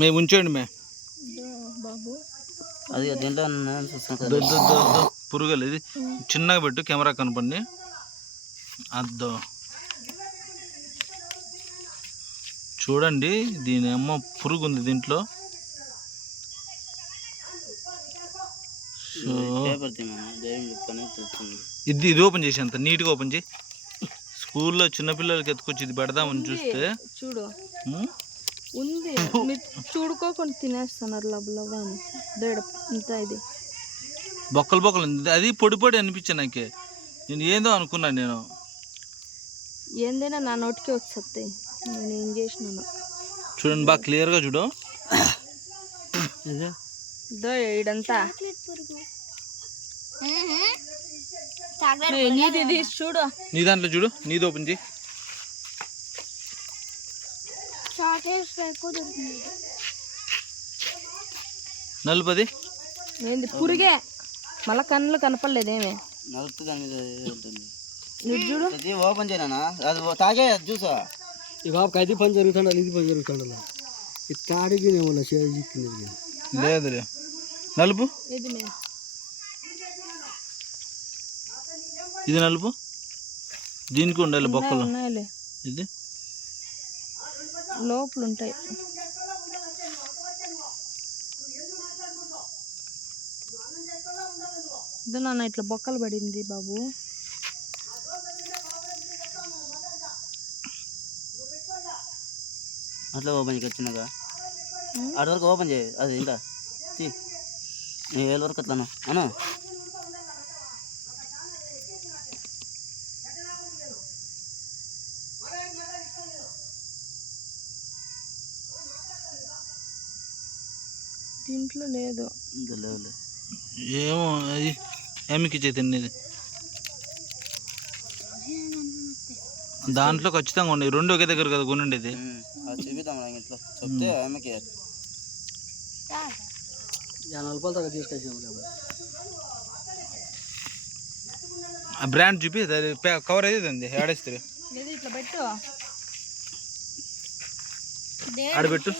మేము ఉంచండి బాబు అది దీంట్లో పురుగలు ఇది చిన్నగా పెట్టు కెమెరా కనపండి అద్దో చూడండి దీని అమ్మ పురుగు ఉంది దీంట్లో. ఇది ఓపెన్ చేసి అంత నీట్గా ఓపెన్ చేయి. స్కూల్లో చిన్నపిల్లలకి ఎత్తుకొచ్చి ఇది పెడదామని చూస్తే చూడు ఉంది, చూడుకోకుండా తినేస్తున్నారు లబ్బ ఇంత ఇది బొక్కలు బొక్కలు ఉంది. అది పొడి పొడి అనిపించాను నాకే, నేను ఏందో అనుకున్నాను. నేను ఏందైనా నా నోటికి వచ్చేస్తాయి, నేను ఏం చేసినాను చూడండి బాగా క్లియర్గా చూడు. ఇదంతా నీది చూడు, నీ దాంట్లో చూడు, నీది ఓపెన్ చేయి. నలుపది ఏంది పురిగే, మళ్ళా కన్నులు కనపడలేదేమే. చూడు ఓపెన్ చేయనా, అది తాగే చూసా. ఈ బాబుకి అది పని జరుగుతుండాలి, ఇది పని జరుగుతుండాలి. ఇది తాడికి లేదులే నలుపు, ఇది నలుపు, దీనికి ఉండాలి బొక్కలు. ఇది లోపల ఉంటాయి. ఇది నాన్న ఇట్లా బొక్కలు పడింది బాబు. అట్లా ఓపెన్ చేయి, చిన్నగా అటు వరకు ఓపెన్ చేయి. అది ఇంకా నీ వేల వరకు అట్లాను అను. దీంట్లో లేదు, ఏమో అది ఏమికి చైతన్యది దాంట్లో ఖచ్చితంగా ఉన్నాయి. రెండు ఒకే దగ్గర కదా కొనుండేది. చూపిద్దాం ఇంట్లో చెప్తే ఆమెకి ఆ బ్రాండ్ చూపి కవర్ అయితే అండి ఆడేస్తారు. ఇట్లా పెట్టు, ఆడబెట్టు.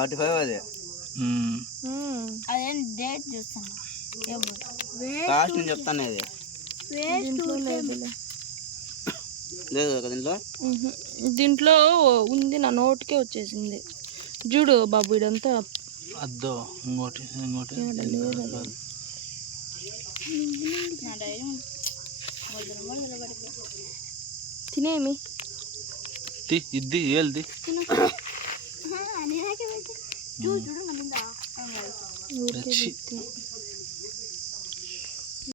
అదే అదేం డేట్ చూస్తాను, కాస్ట్ నేను చెప్తాను. అది లేదు కదా దీంట్లో, దీంట్లో ఉంది, నా నోటికే వచ్చేసింది. చూడు బాబు ఇదంతా అద్దో ఇంకోటి ఇంకోటి తినేమి ఇది ఏల్ది